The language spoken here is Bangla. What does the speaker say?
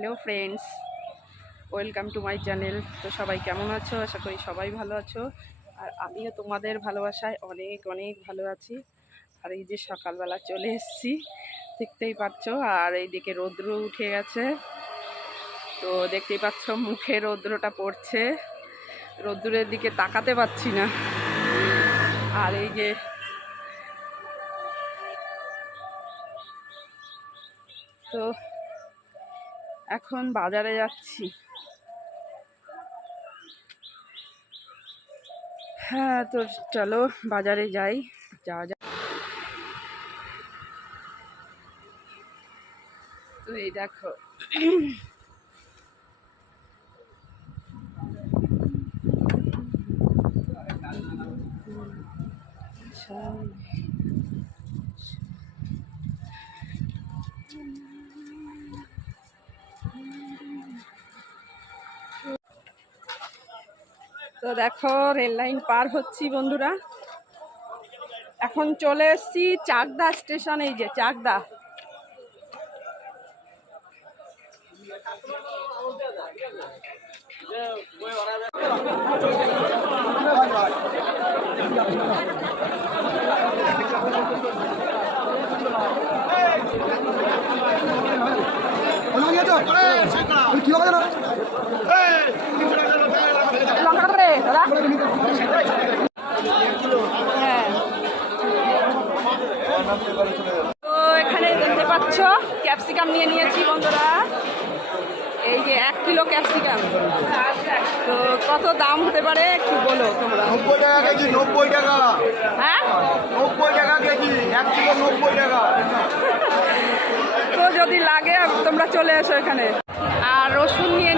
Hello friends, welcome to my channel. তো সবাই কেমন আছো? আশা করি সবাই ভালো আছো, আর আমিও তোমাদের ভালোবাসায় অনেক অনেক ভালো আছি। আর এই যে সকালবেলা চলে এসেছি, দেখতেই পাচ্ছ। আর এইদিকে রৌদ্র উঠে গেছে, তো দেখতেই পাচ্ছ মুখে রৌদ্রটা পড়ছে। রৌদ্রের দিকে তাকাতে পারছি না। আর এই যে তো এখন বাজারে যাচ্ছি। হ্যাঁ, তো চলো বাজারে যাই, যাওয়া যাক। তো এই দেখো, তো দেখো রেল লাইন পার হচ্ছি বন্ধুরা। এখন চলে এসেছি চাকদা স্টেশন। এই যে চাকদা। তো এখানে দেখতে পাচ্ছ ক্যাপসিকাম নিয়ে নিয়েছি বন্ধুরা। এই যে 1 কিলো ক্যাপসিকাম। তো কত দাম হতে পারে একটু বলো তোমরা। 90 টাকা কেজি। 90 টাকা। হ্যাঁ, 90 টাকা কেজি। 1 কিলো 90 টাকা। তো যদি লাগে তোমরা চলে এসো এখানে। আর রসুন নিয়ে